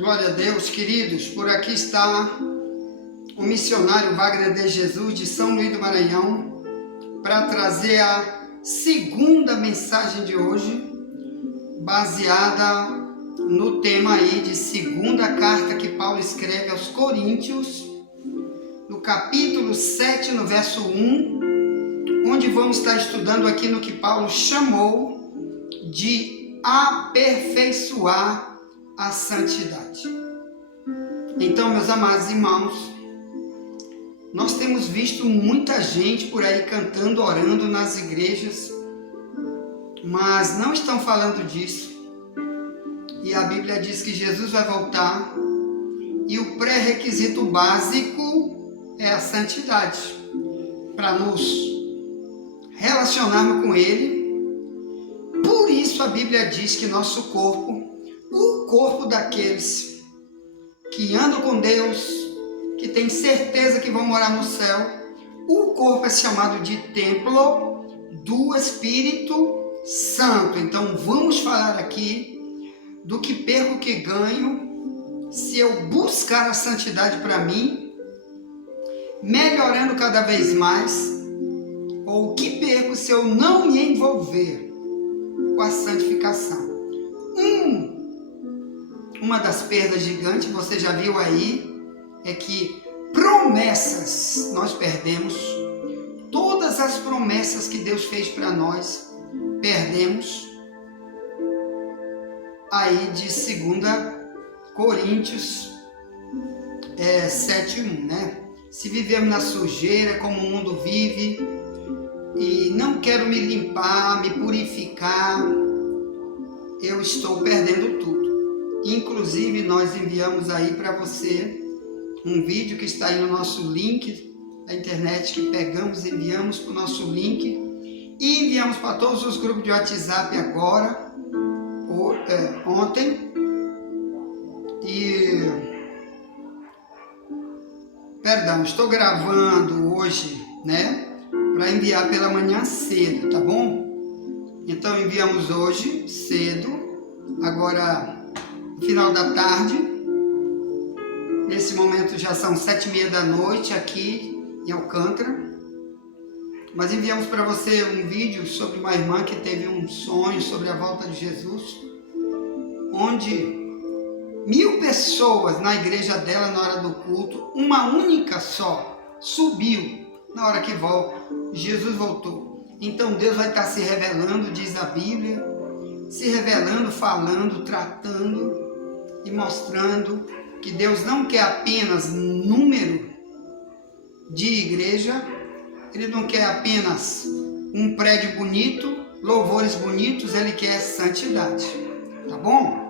Glória a Deus, queridos. Por aqui está o missionário Wagner de Jesus de São Luís do Maranhão para trazer a segunda mensagem de hoje, baseada no tema aí de segunda carta que Paulo escreve aos Coríntios, no capítulo 7, no verso 1, onde vamos estar estudando aqui no que Paulo chamou de aperfeiçoar a santidade. Então, meus amados irmãos, nós temos visto muita gente por aí cantando, orando nas igrejas, mas não estão falando disso. E a Bíblia diz que Jesus vai voltar e o pré-requisito básico é a santidade, para nos relacionarmos com Ele. Por isso a Bíblia diz que nosso corpo, o corpo daqueles que andam com Deus, que tem certeza que vão morar no céu, o corpo é chamado de templo do Espírito Santo. Então vamos falar aqui do que perco, que ganho, se eu buscar a santidade para mim, melhorando cada vez mais, ou o que perco se eu não me envolver com a santificação. Uma das perdas gigantes, você já viu aí, é que promessas nós perdemos. Todas as promessas que Deus fez para nós, perdemos. Aí de 2 Coríntios 7:1, né? Se vivemos na sujeira como o mundo vive, e não quero me limpar, me purificar, eu estou perdendo tudo. Inclusive, nós enviamos aí para você um vídeo que está aí no nosso link da internet, que pegamos, enviamos para o nosso link e enviamos para todos os grupos de WhatsApp agora, ontem. Estou gravando hoje, né? Para enviar pela manhã cedo, tá bom? Então enviamos hoje cedo, agora no final da tarde. Nesse momento já são 7:30 da noite aqui em Alcântara. Mas enviamos para você um vídeo sobre uma irmã que teve um sonho sobre a volta de Jesus, onde 1000 pessoas na igreja dela na hora do culto, uma única só subiu na hora que Jesus voltou. Então Deus vai estar se revelando, diz a Bíblia, se revelando, falando, tratando e mostrando que Deus não quer apenas número de igreja, Ele não quer apenas um prédio bonito, louvores bonitos, Ele quer santidade, tá bom?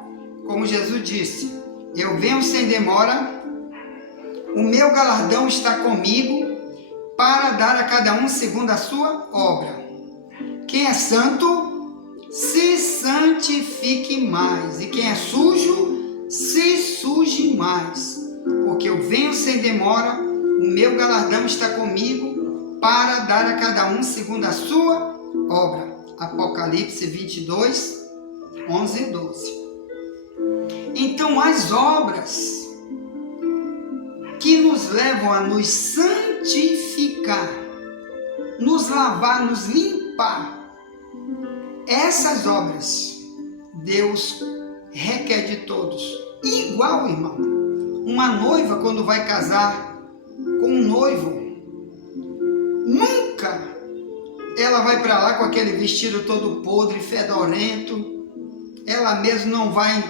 Como Jesus disse, eu venho sem demora, o meu galardão está comigo para dar a cada um segundo a sua obra. Quem é santo, se santifique mais, e quem é sujo, se suje mais, porque eu venho sem demora, o meu galardão está comigo para dar a cada um segundo a sua obra. Apocalipse 22, 11 e 12. Então as obras que nos levam a nos santificar, nos lavar, nos limpar, essas obras Deus requer de todos. Igual, irmão, uma noiva quando vai casar com um noivo, nunca ela vai para lá com aquele vestido todo podre, fedorento. Ela mesmo não vai.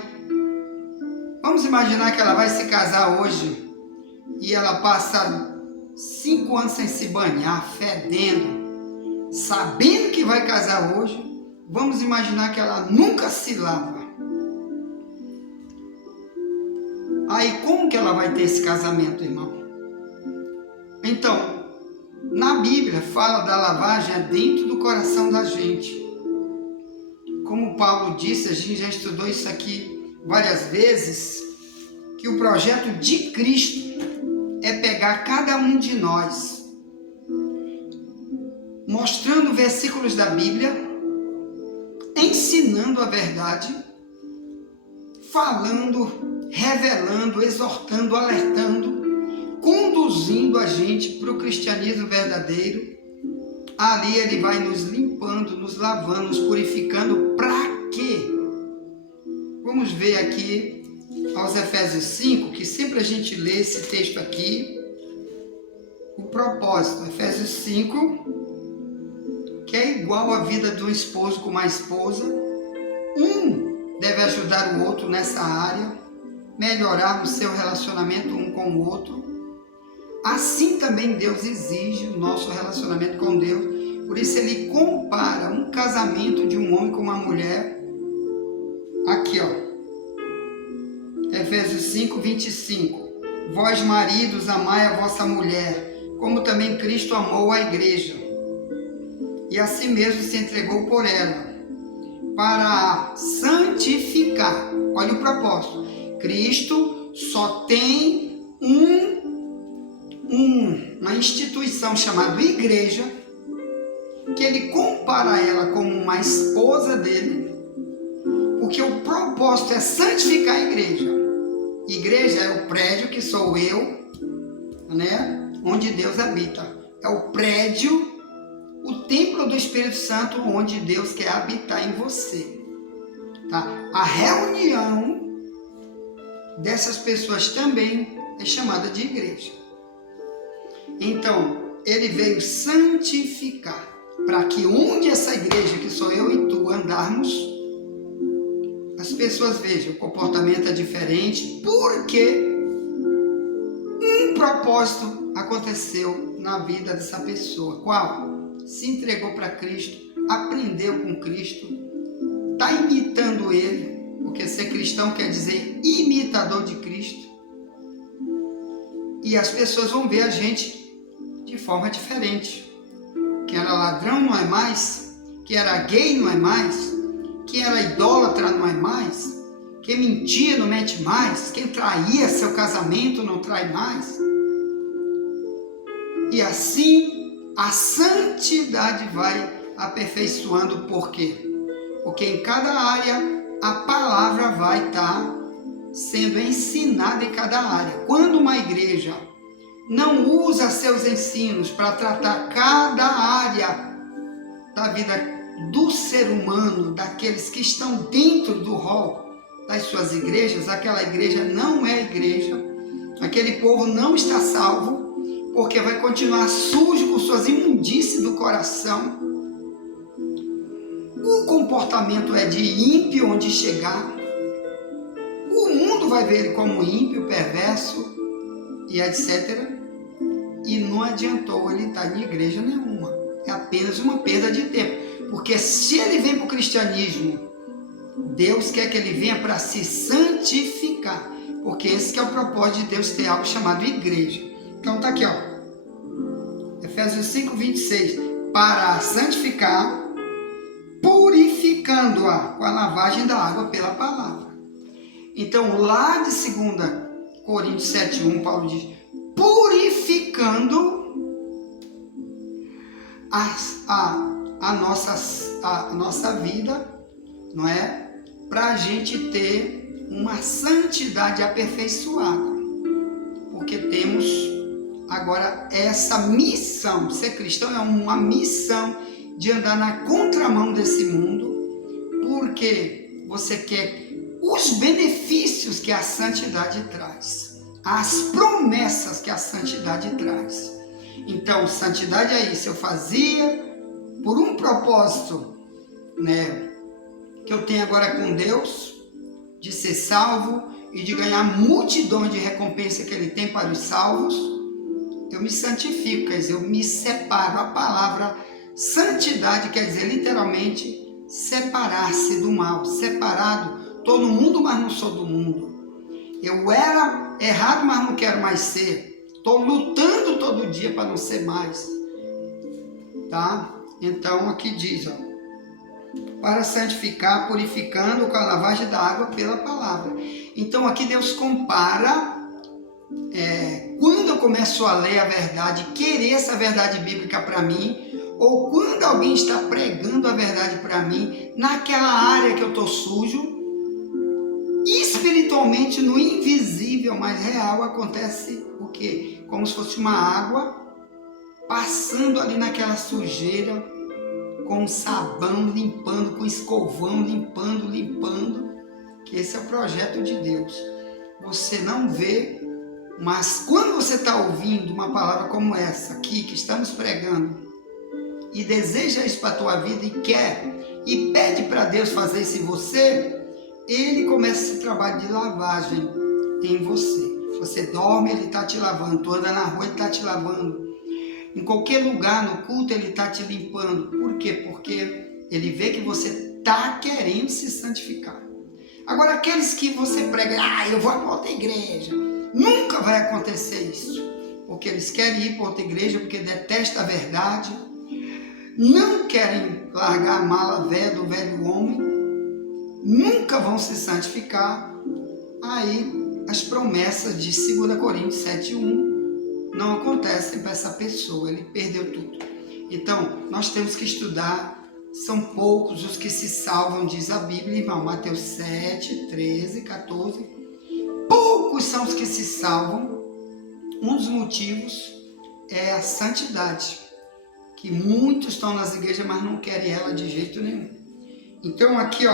Vamos imaginar que ela vai se casar hoje e ela passa 5 anos sem se banhar, fedendo, sabendo que vai casar hoje. Vamos imaginar que ela nunca se lava. Aí como que ela vai ter esse casamento, irmão? Então, na Bíblia fala da lavagem dentro do coração da gente. Como Paulo disse, a gente já estudou isso aqui várias vezes, que o projeto de Cristo é pegar cada um de nós, mostrando versículos da Bíblia, ensinando a verdade, falando, revelando, exortando, alertando, conduzindo a gente para o cristianismo verdadeiro. Ali ele vai nos limpando, nos lavando, nos purificando. Para quê? Vamos ver aqui aos Efésios 5, que sempre a gente lê esse texto aqui. O propósito, Efésios 5, que é igual à vida de um esposo com uma esposa. Um deve ajudar o outro nessa área, melhorar o seu relacionamento um com o outro. Assim também Deus exige o nosso relacionamento com Deus. Por isso ele compara um casamento de um homem com uma mulher. Aqui, ó. Efésios 5, 25. Vós, maridos, amai a vossa mulher, como também Cristo amou a igreja, e assim mesmo se entregou por ela, para a santificar. Olha o propósito. Cristo só tem uma instituição chamada igreja, que ele compara ela como uma esposa dele, porque o propósito é santificar a igreja. Igreja é o prédio que sou eu, né? Onde Deus habita. É o prédio, o templo do Espírito Santo, onde Deus quer habitar em você. Tá? A reunião dessas pessoas também é chamada de igreja. Então, ele veio santificar, para que onde essa igreja, que sou eu e tu, andarmos, as pessoas vejam, o comportamento é diferente, porque um propósito aconteceu na vida dessa pessoa. Qual? Se entregou para Cristo, aprendeu com Cristo, está imitando ele, porque ser cristão quer dizer imitador de Cristo. E as pessoas vão ver a gente de forma diferente. Que era ladrão não é mais, que era gay não é mais, que era idólatra não é mais, quem mentia não mente mais, quem traía seu casamento não trai mais. E assim a santidade vai aperfeiçoando. Por quê? Porque em cada área a palavra vai estar sendo ensinada em cada área. Quando uma igreja não usa seus ensinos para tratar cada área da vida do ser humano, daqueles que estão dentro do rol das suas igrejas, aquela igreja não é igreja, aquele povo não está salvo, porque vai continuar sujo com suas imundícies do coração. O comportamento é de ímpio onde chegar. O mundo vai ver ele como ímpio, perverso e etc. E não adiantou ele estar em igreja nenhuma. É apenas uma perda de tempo. Porque se ele vem para o cristianismo, Deus quer que ele venha para se santificar. Porque esse que é o propósito de Deus ter algo chamado igreja. Então está aqui, ó. Efésios 5, 26. Para santificar, purificando-a com a lavagem da água pela palavra. Então lá de 2 Coríntios 7, 1, Paulo diz, purificando a nossa vida, não é? Para a gente ter uma santidade aperfeiçoada. Porque temos agora essa missão. Ser cristão é uma missão de andar na contramão desse mundo, porque você quer os benefícios que a santidade traz, as promessas que a santidade traz. Então, santidade é isso. Eu fazia por um propósito, né, que eu tenho agora com Deus, de ser salvo e de ganhar multidões de recompensa que Ele tem para os salvos. Eu me santifico, quer dizer, eu me separo. A palavra santidade quer dizer literalmente separar-se do mal. Separado, estou no mundo, mas não sou do mundo. Eu era errado, mas não quero mais ser. Estou lutando todo dia para não ser mais. Tá? Então aqui diz, ó, para santificar, purificando com a lavagem da água pela palavra. Então aqui Deus compara, quando eu começo a ler a verdade, querer essa verdade bíblica para mim, ou quando alguém está pregando a verdade para mim, naquela área que eu estou sujo, espiritualmente no invisível, mas real, acontece o quê? Como se fosse uma água passando ali naquela sujeira, com sabão, limpando, com escovão, limpando, que esse é o projeto de Deus. Você não vê, mas quando você está ouvindo uma palavra como essa aqui, que estamos pregando, e deseja isso para a tua vida e quer, e pede para Deus fazer isso em você, Ele começa esse trabalho de lavagem em você. Você dorme, Ele está te lavando. Tu anda na rua, Ele está te lavando. Em qualquer lugar, no culto, Ele está te limpando. Por quê? Porque Ele vê que você está querendo se santificar. Agora, aqueles que você prega, eu vou para outra igreja, nunca vai acontecer isso. Porque eles querem ir para outra igreja, porque detestam a verdade, não querem largar a mala velha do velho homem, nunca vão se santificar. Aí as promessas de 2 Coríntios 7:1 não acontecem para essa pessoa, ele perdeu tudo. Então, nós temos que estudar. São poucos os que se salvam, diz a Bíblia, irmão, Mateus 7, 13, 14. Poucos são os que se salvam. Um dos motivos é a santidade, que muitos estão nas igrejas, mas não querem ela de jeito nenhum. Então aqui,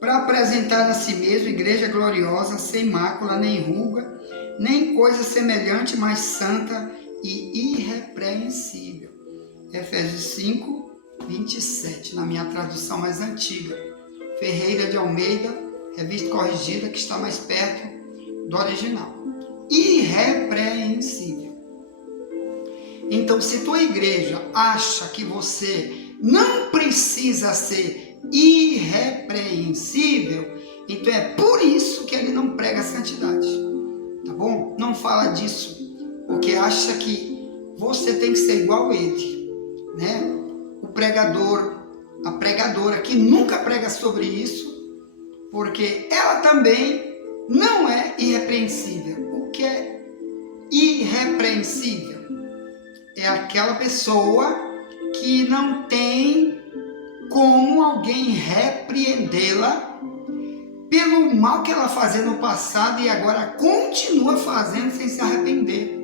para apresentar a si mesmo igreja gloriosa, sem mácula, nem ruga, nem coisa semelhante, mas santa e irrepreensível. Efésios 5, 27, na minha tradução mais antiga, Ferreira de Almeida, revista corrigida, que está mais perto do original. Irrepreensível. Então, se tua igreja acha que você não precisa ser irrepreensível, então é por isso que ele não prega a santidade, tá bom? Não fala disso, porque acha que você tem que ser igual a ele, né? O pregador, a pregadora que nunca prega sobre isso, porque ela também não é irrepreensível. O que é irrepreensível? É aquela pessoa que não tem como alguém repreendê-la pelo mal que ela fazia no passado e agora continua fazendo sem se arrepender.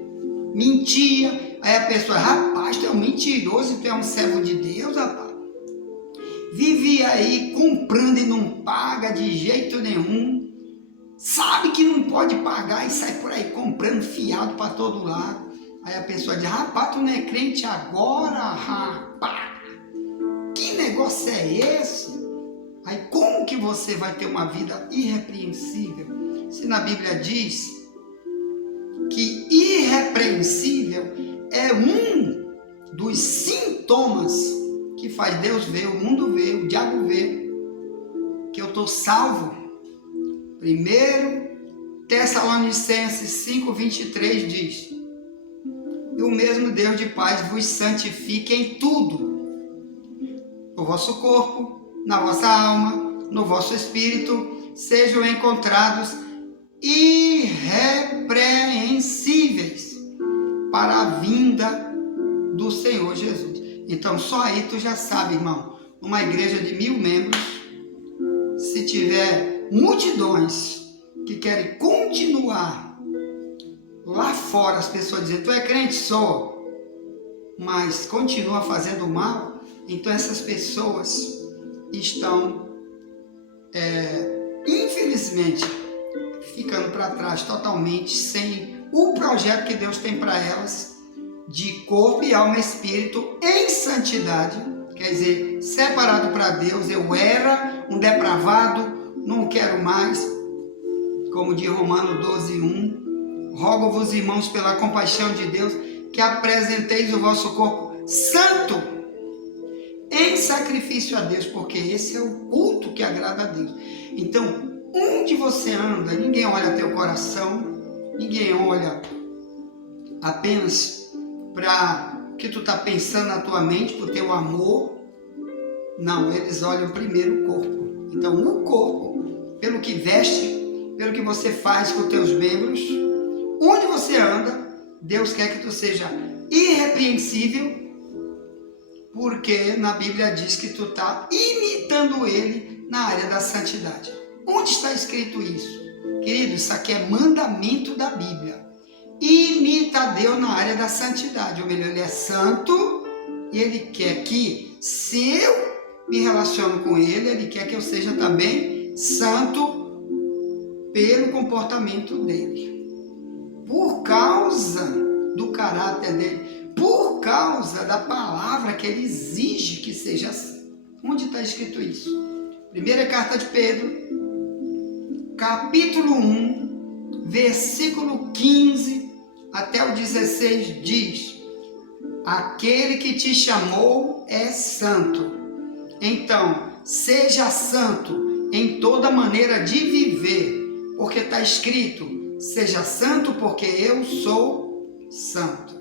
Mentia. Aí a pessoa, rapaz, tu é um mentiroso, tu é um servo de Deus, rapaz. Vive aí comprando e não paga de jeito nenhum. Sabe que não pode pagar e sai por aí comprando fiado para todo lado. Aí a pessoa diz, rapaz, tu não é crente agora, rapaz. Que negócio é esse? Aí como que você vai ter uma vida irrepreensível? Se na Bíblia diz que irrepreensível é um dos sintomas que faz Deus ver, o mundo ver, o diabo ver, que eu estou salvo. 1 Tessalonicenses 5:23 diz, e o mesmo Deus de paz vos santifique em tudo, no vosso corpo, na vossa alma, no vosso espírito, sejam encontrados irrepreensíveis para a vinda do Senhor Jesus. Então só aí tu já sabe, irmão, uma igreja de 1000 membros, se tiver multidões que querem continuar lá fora, as pessoas dizem, tu é crente? Sou, mas continua fazendo mal, então essas pessoas estão, infelizmente, ficando para trás totalmente, sem o projeto que Deus tem para elas, de corpo e alma e espírito em santidade, quer dizer, separado para Deus. Eu era um depravado, não quero mais, como diz Romanos 12:1, rogo-vos, irmãos, pela compaixão de Deus, que apresenteis o vosso corpo santo, em sacrifício a Deus, porque esse é o culto que agrada a Deus. Então, onde você anda, ninguém olha teu coração, ninguém olha apenas para o que tu está pensando na tua mente, para o teu amor. Não, eles olham primeiro o corpo. Então, o corpo, pelo que veste, pelo que você faz com os teus membros, onde você anda, Deus quer que tu seja irrepreensível, porque na Bíblia diz que tu está imitando Ele na área da santidade. Onde está escrito isso? Querido, isso aqui é mandamento da Bíblia. Imita Deus na área da santidade. Ou melhor, ele é santo e ele quer que, se eu me relaciono com ele quer que eu seja também santo pelo comportamento dele. Por causa do caráter dele, por causa da palavra que ele exige que seja assim. Onde está escrito isso? Primeira carta de Pedro, capítulo 1, versículo 15 até o 16 diz: aquele que te chamou é santo. Então, seja santo em toda maneira de viver, porque está escrito, seja santo porque eu sou santo.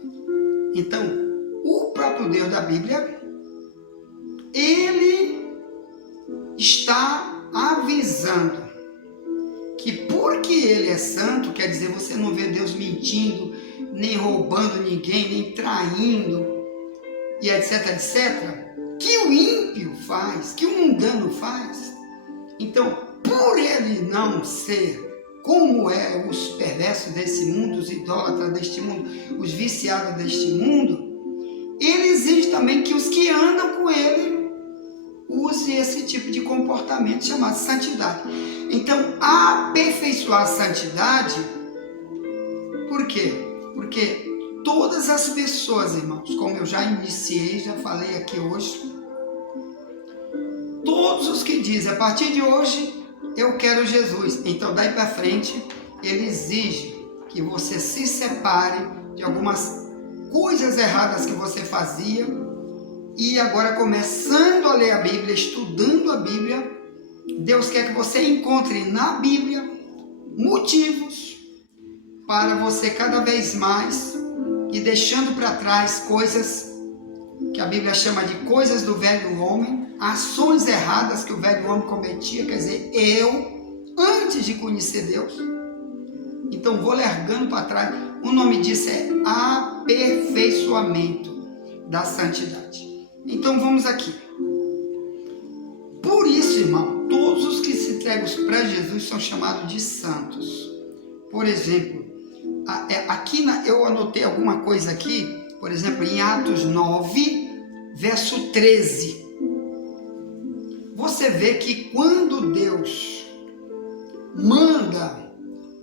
Então, o próprio Deus da Bíblia, ele está avisando que porque ele é santo, quer dizer, você não vê Deus mentindo, nem roubando ninguém, nem traindo, e etc, etc, que o ímpio faz, que o mundano faz. Então, por ele não ser como é os perversos desse mundo, os idólatras deste mundo, os viciados deste mundo, ele exige também que os que andam com ele usem esse tipo de comportamento chamado santidade. Então, aperfeiçoar a santidade, por quê? Porque todas as pessoas, irmãos, como eu já iniciei, já falei aqui hoje, todos os que dizem, a partir de hoje, eu quero Jesus, então daí para frente, ele exige que você se separe de algumas coisas erradas que você fazia, e agora começando a ler a Bíblia, estudando a Bíblia, Deus quer que você encontre na Bíblia motivos para você cada vez mais e deixando para trás coisas que a Bíblia chama de coisas do velho homem, ações erradas que o velho homem cometia, quer dizer, antes de conhecer Deus. Então vou largando para trás. O nome disso é aperfeiçoamento da santidade. Então vamos aqui. Por isso, irmão, todos os que se entregam para Jesus são chamados de santos. Por exemplo, aqui eu anotei alguma coisa aqui, por exemplo, em Atos 9, verso 13. Você vê que quando Deus manda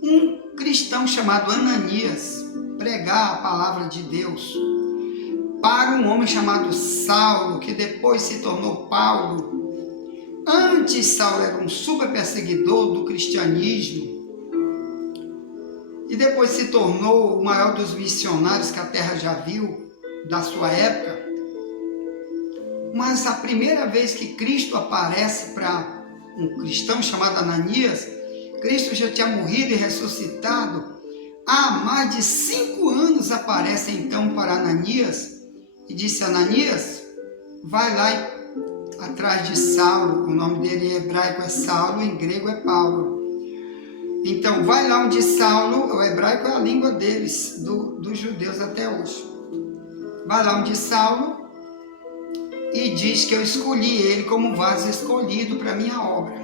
um cristão chamado Ananias pregar a palavra de Deus para um homem chamado Saulo, que depois se tornou Paulo. Antes, Saulo era um super perseguidor do cristianismo e depois se tornou o maior dos missionários que a terra já viu da sua época. Mas a primeira vez que Cristo aparece para um cristão chamado Ananias, Cristo já tinha morrido e ressuscitado. Há mais de 5 anos aparece então para Ananias e disse: Ananias, vai lá atrás de Saulo. O nome dele em hebraico é Saulo, em grego é Paulo. Então vai lá onde Saulo, o hebraico é a língua deles, dos judeus até hoje. Vai lá onde Saulo e diz que eu escolhi ele como vaso escolhido para a minha obra.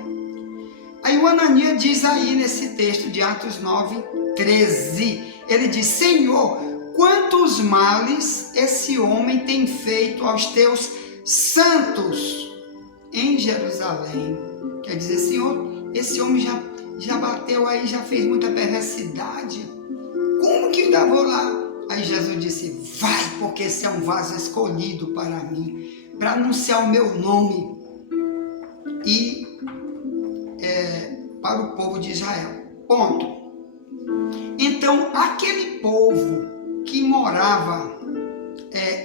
Aí o Ananias diz aí nesse texto de Atos 9, 13, ele diz: Senhor, quantos males esse homem tem feito aos teus santos em Jerusalém. Quer dizer, Senhor, esse homem já bateu aí, já fez muita perversidade. Como que ainda vou lá? Aí Jesus disse: vai, porque esse é um vaso escolhido para mim, para anunciar o meu nome e para o povo de Israel. Ponto. Então, aquele povo que morava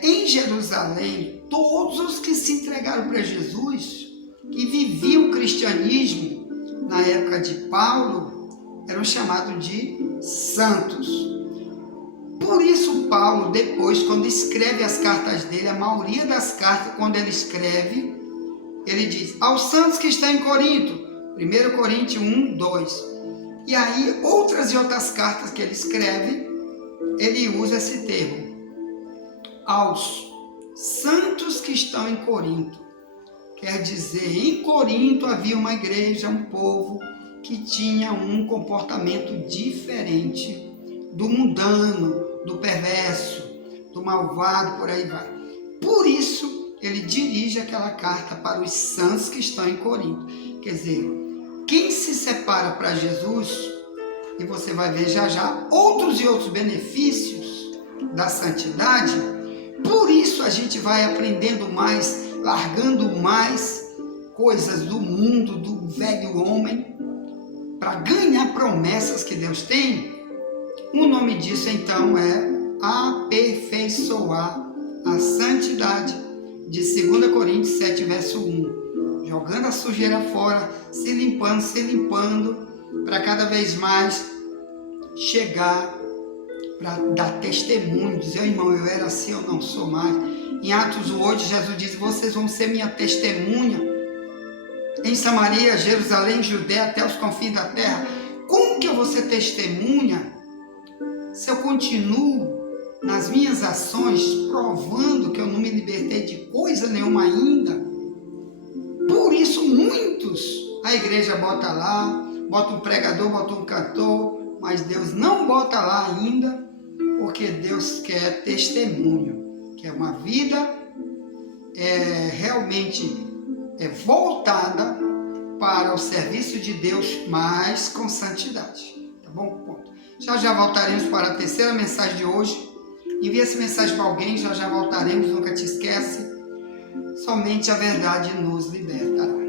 em Jerusalém, todos os que se entregaram para Jesus, que viviam o cristianismo na época de Paulo, eram chamados de santos. Por isso Paulo, depois, quando escreve as cartas dele, a maioria das cartas, quando ele escreve, ele diz: aos santos que estão em Corinto, 1 Coríntios 1, 2. E aí, outras e outras cartas que ele escreve, ele usa esse termo: aos santos que estão em Corinto. Quer dizer, em Corinto havia uma igreja, um povo que tinha um comportamento diferente do mundano, do perverso, do malvado, por aí vai. Por isso, ele dirige aquela carta para os santos que estão em Corinto. Quer dizer, quem se separa para Jesus, e você vai ver já já outros e outros benefícios da santidade, por isso a gente vai aprendendo mais, largando mais coisas do mundo, do velho homem, para ganhar promessas que Deus tem. O nome disso então é aperfeiçoar a santidade, de 2 Coríntios 7, verso 1. Jogando a sujeira fora, se limpando, para cada vez mais chegar para dar testemunho, dizer, irmão, eu era assim, eu não sou mais. Em Atos 8, Jesus diz, vocês vão ser minha testemunha em Samaria, Jerusalém, Judéia, até os confins da terra. Como que eu vou ser testemunha se eu continuo nas minhas ações provando que eu não me libertei de coisa nenhuma ainda? Por isso muitos, a igreja bota lá, bota um pregador, bota um cantor, mas Deus não bota lá ainda, porque Deus quer testemunho, que é uma vida realmente voltada para o serviço de Deus, mas com santidade. Tá bom? Ponto. Já voltaremos para a terceira mensagem de hoje. Envia essa mensagem para alguém, já voltaremos, nunca te esquece. Somente a verdade nos libertará.